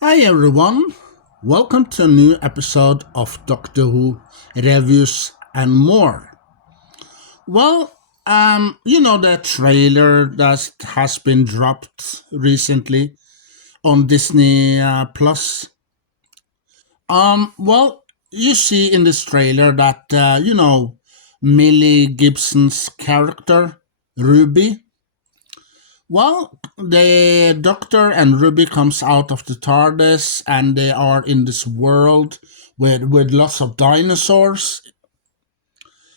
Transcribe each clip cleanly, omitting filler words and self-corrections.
Hi everyone, welcome to a new episode of Doctor Who reviews and more. Well, the trailer that has been dropped recently on Disney Plus. You see in this trailer that Millie Gibson's character Ruby. Well, the Doctor and Ruby comes out of the TARDIS, and they are in this world with lots of dinosaurs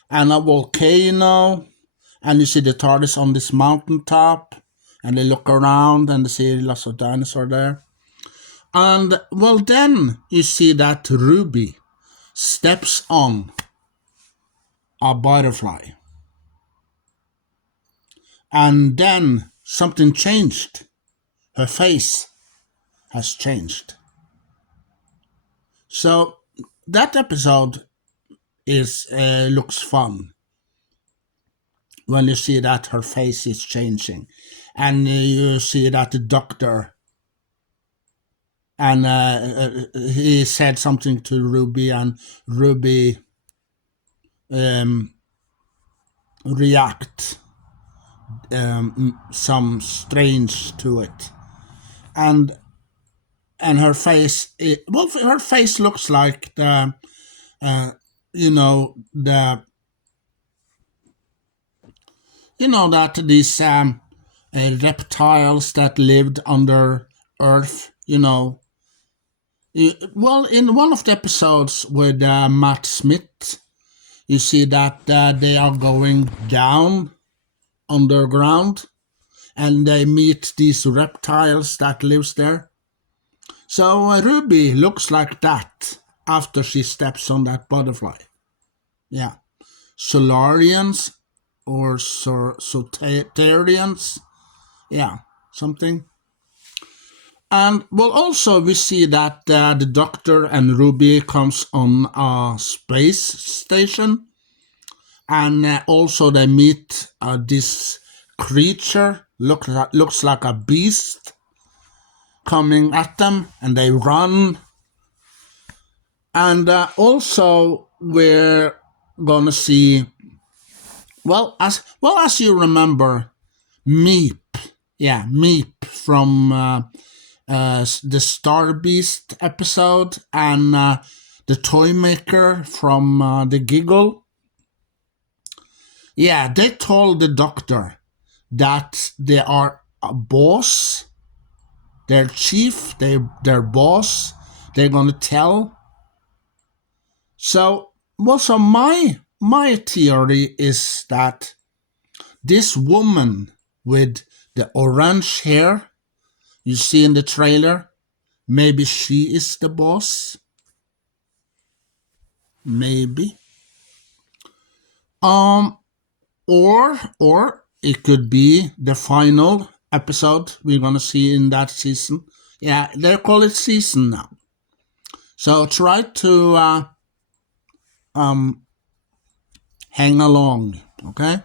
and a volcano, and you see the TARDIS on this mountaintop, and they look around and they see lots of dinosaur there. And well, then you see that Ruby steps on a butterfly, and then something changed. Her face has changed. So that episode is looks fun when you see that her face is changing, and you see that the Doctor and he said something to Ruby, and Ruby react some strange to it, and her face her face looks like the the that these reptiles that lived under earth, well, in one of the episodes with Matt Smith, you see that they are going down underground, and they meet these reptiles that lives there. So Ruby looks like that after she steps on that butterfly. Yeah. Solarians or Soterians. Yeah, something. And well, also we see that the Doctor and Ruby comes on a space station, and also they meet this creature looks like a beast coming at them, and they run. And also we're gonna see, as you remember, Meep. Yeah, Meep from the Star Beast episode, and the toy maker from the Giggle. Yeah, they told the Doctor that they are a boss, their chief, their boss. They're gonna tell. So my theory is that this woman with the orange hair you see in the trailer, maybe she is the boss. Maybe. Um or it could be the final episode we're gonna see in that season. Yeah, they call it season now. So try to hang along, okay?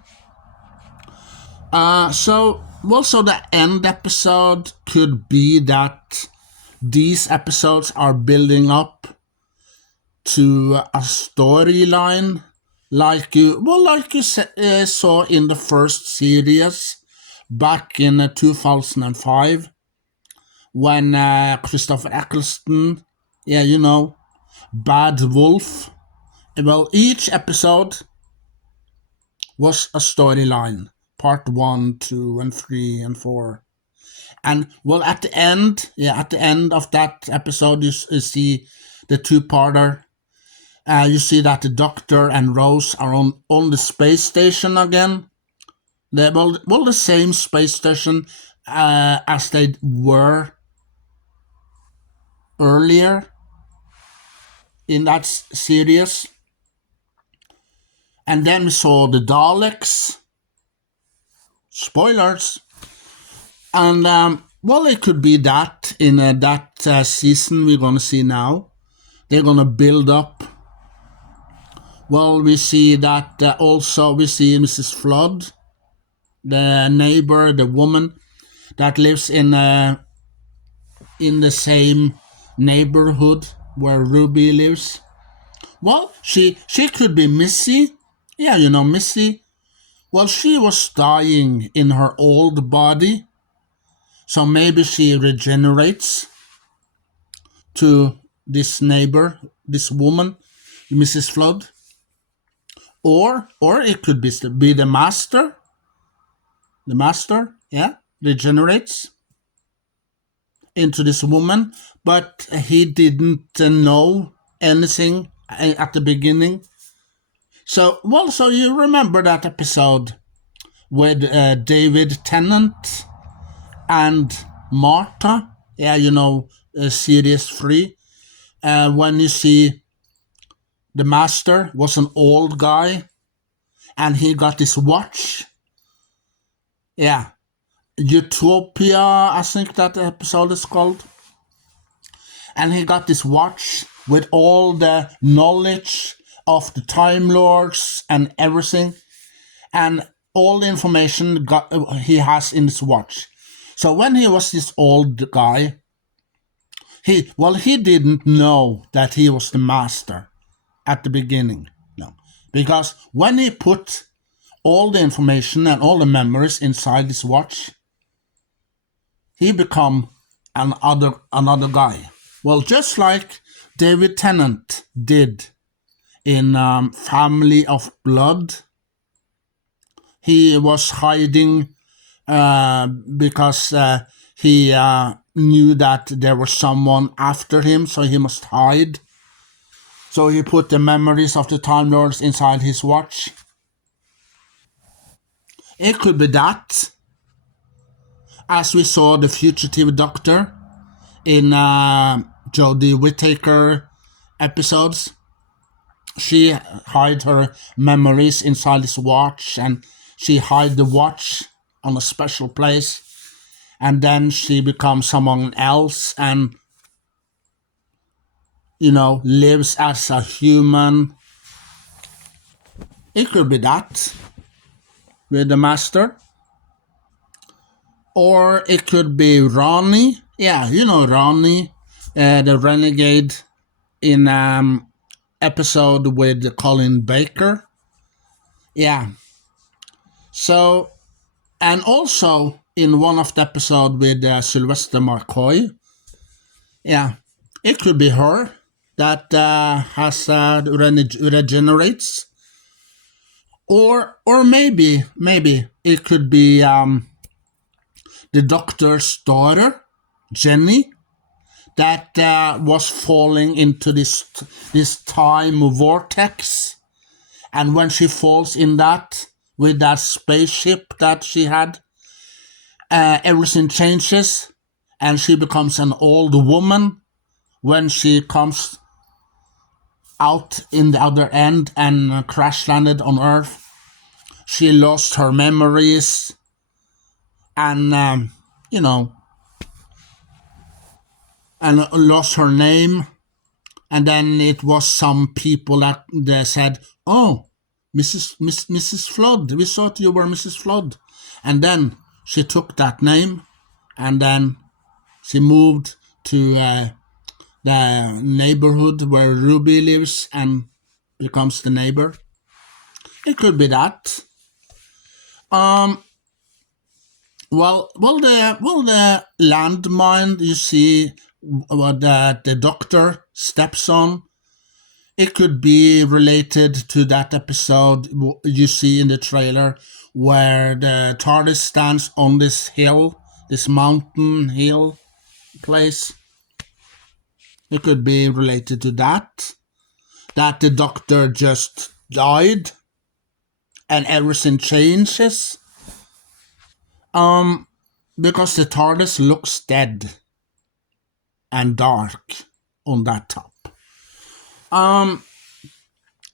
So also the end episode could be that these episodes are building up to a storyline like you saw in the first series back in 2005 when Christopher Eccleston, Bad Wolf. Well, each episode was a storyline, part 1, 2, and 3, and 4. And well, at the end of that episode, you see the two-parter. You see that the Doctor and Rose are on the space station again. The same space station as they were earlier in that series. And then we saw the Daleks. Spoilers. And it could be that in that season we're gonna see now. They're gonna build up. Well, we see that also we see Mrs. Flood, the neighbor, the woman that lives in the same neighborhood where Ruby lives. Well, she could be Missy. Yeah, Missy. Well, she was dying in her old body, so maybe she regenerates to this neighbor, this woman, Mrs. Flood. Or it could be the master. The master, yeah, regenerates into this woman, but he didn't know anything at the beginning. So you remember that episode with David Tennant and Martha? Yeah, series 3. When you see the master was an old guy and he got this watch. Yeah, Utopia, I think that episode is called. And he got this watch with all the knowledge of the Time Lords and everything, and all the information he has in his watch. So when he was this old guy, he didn't know that he was the master at the beginning. No, because when he put all the information and all the memories inside his watch, he become another guy. Well, just like David Tennant did in Family of Blood, he was hiding because he knew that there was someone after him, so he must hide. So he put the memories of the Time Lords inside his watch. It could be that, as we saw the fugitive doctor in Jodie Whittaker episodes. She hid her memories inside his watch, and she hid the watch on a special place, and then she becomes someone else and lives as a human. It could be that with the master. Or it could be Ronnie. Yeah, Ronnie, the renegade in episode with Colin Baker. Yeah. So, and also in one of the episode with Sylvester McCoy. Yeah, it could be her that has regenerates. Or maybe it could be the doctor's daughter, Jenny, that was falling into this time vortex, and when she falls in that with that spaceship that she had, everything changes, and she becomes an old woman when she comes out in the other end and crash landed on Earth. She lost her memories, and and lost her name. And then it was some people that they said, "Oh, Mrs. Flood, we thought you were Mrs. Flood." And then she took that name, and then she moved to the neighborhood where Ruby lives and becomes the neighbor. It could be that. The landmine you see what the doctor steps on, it could be related to that episode you see in the trailer where the TARDIS stands on this hill, this mountain hill place. It could be related to that the doctor just died and everything changes. Because the TARDIS looks dead and dark on that top.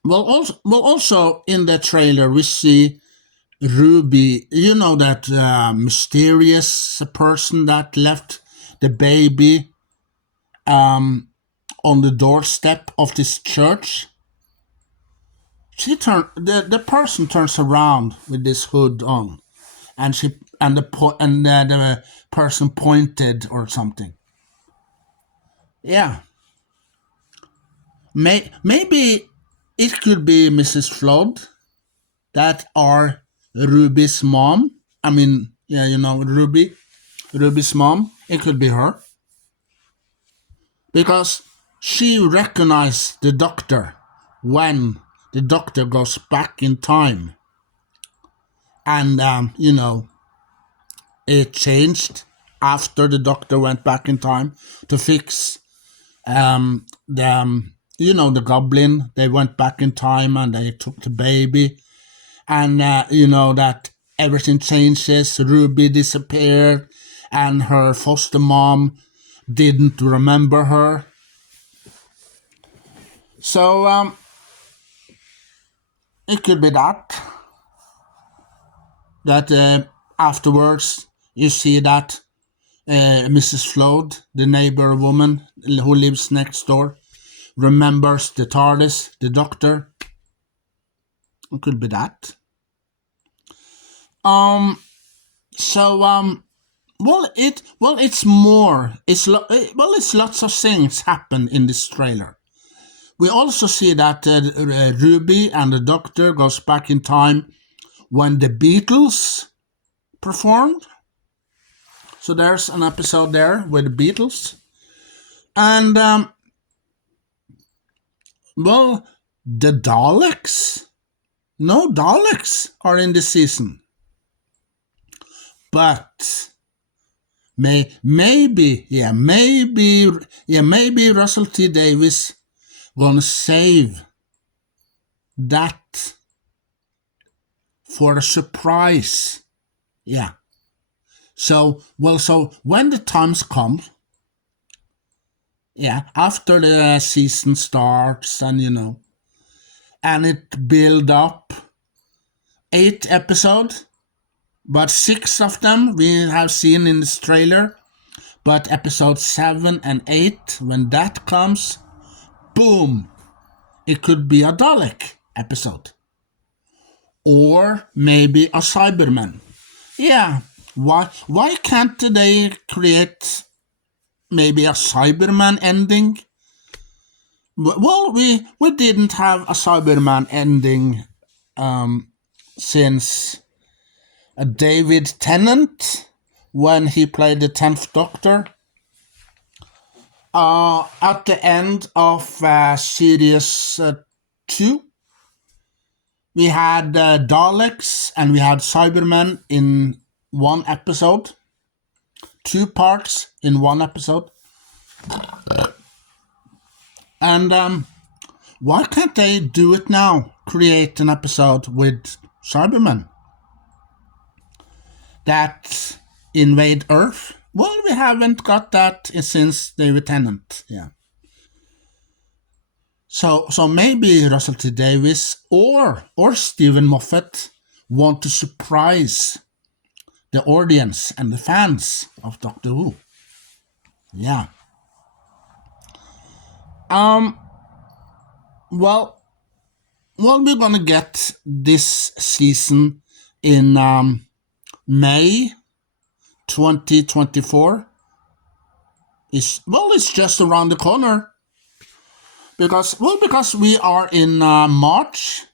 Also in the trailer we see Ruby. You know that mysterious person that left the baby on the doorstep of this church. The person turns around with this hood on, and the person pointed or something. Yeah, maybe it could be Mrs. Flood that are Ruby's mom. I mean, yeah, Ruby's mom. It could be her because she recognized the doctor when the doctor goes back in time, and it changed after the doctor went back in time to fix the goblin. They went back in time and they took the baby, and that everything changes. Ruby disappeared, and her foster mom didn't remember her. So it could be that afterwards you see that Mrs. Flood, the neighbor woman who lives next door, remembers the TARDIS, the doctor. It could be that. Um. So it's more. It's lots of things happen in this trailer. We also see that Ruby and the Doctor goes back in time when the Beatles performed. So there's an episode there with the Beatles, and the Daleks. No Daleks are in this season, but maybe Russell T Davies gonna save that for a surprise. Yeah. So when the times come, yeah, after the season starts, and it build up 8 episodes, but 6 of them we have seen in this trailer. But episode 7 and 8, when that comes, boom, it could be a Dalek episode. Or maybe a Cyberman. Yeah, why can't they create maybe a Cyberman ending? Well, we didn't have a Cyberman ending since David Tennant when he played the 10th Doctor. At the end of Series 2, we had Daleks and we had Cybermen in one episode. 2 parts in one episode. And why can't they do it now? Create an episode with Cybermen that invade Earth? Well, we haven't got that since David Tennant. Yeah. So maybe Russell T Davies or Stephen Moffat want to surprise the audience and the fans of Doctor Who. Yeah. Well, we're gonna get this season in May 2024. It's just around the corner. Because we are in March,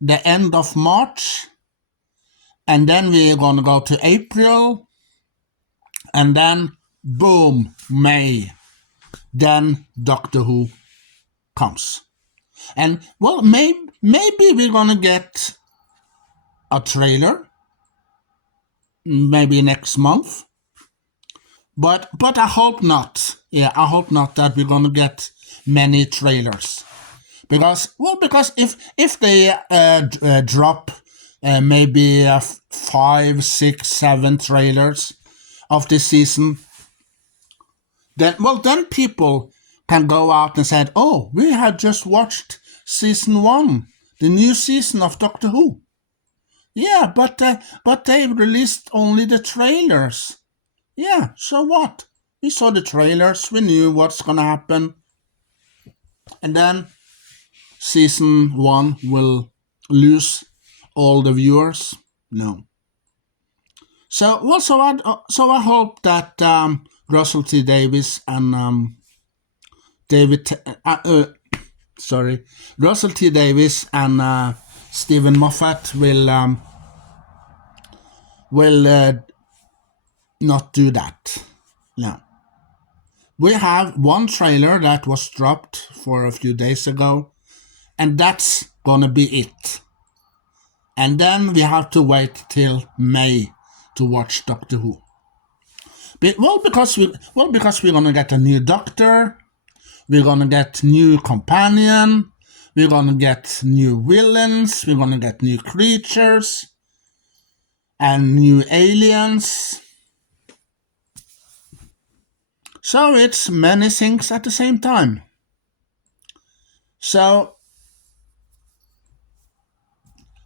the end of March, and then we're gonna go to April, and then boom, May. Then Doctor Who comes. And maybe we're gonna get a trailer maybe next month. But I hope not. Yeah, I hope not that we're gonna get many trailers. Because if they drop maybe 5, 6, 7 trailers of this season, then people can go out and say, "Oh, we have just watched season 1, the new season of Doctor Who." Yeah, but they released only the trailers. Yeah, so what? We saw the trailers, we knew what's gonna happen, and then season 1 will lose all the viewers. No. So I hope that Russell T Davies and David, sorry, Russell T Davies and Stephen Moffat will not do that. No. We have one trailer that was dropped for a few days ago, and that's gonna be it. And then we have to wait till May to watch Doctor Who. Because we're gonna get a new Doctor, we're gonna get new companion, we're gonna get new villains, we're gonna get new creatures, and new aliens. So it's many things at the same time. So,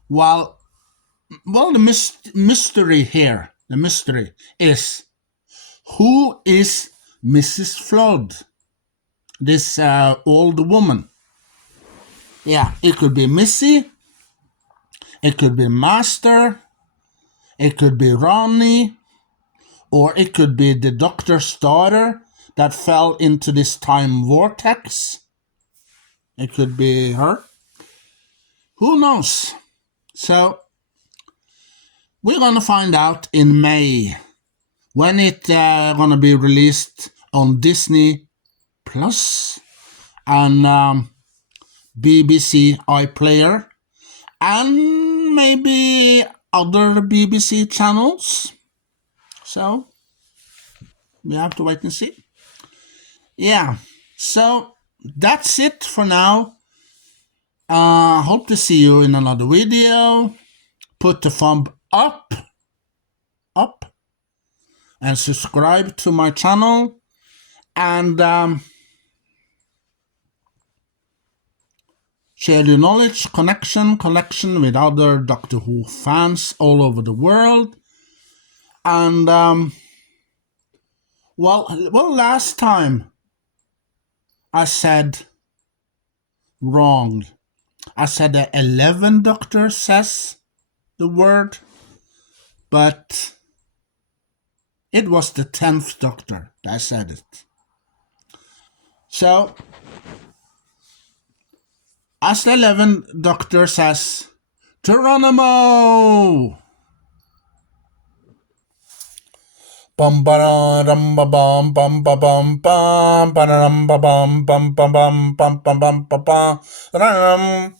the mystery here, the mystery is, who is Mrs. Flood? This old woman. Yeah, it could be Missy, it could be Master, it could be Ronnie, or it could be the Doctor's daughter that fell into this time vortex. It could be her. Who knows? So, we're gonna find out in May when it's gonna be released on Disney Plus and BBC iPlayer and maybe other BBC channels. So, we have to wait and see. Yeah, so that's it for now. Hope to see you in another video. Put the thumb up, and subscribe to my channel. And share your knowledge, connection with other Doctor Who fans all over the world. And, last time I said wrong. I said that 11 Doctor says the word, but it was the 10th Doctor that said it. So, as the 11th Doctor says, Geronimo! Bum ba dum ba bum bum ba bum bum ba dum ba bum bum bum bum bum bum bum bum bum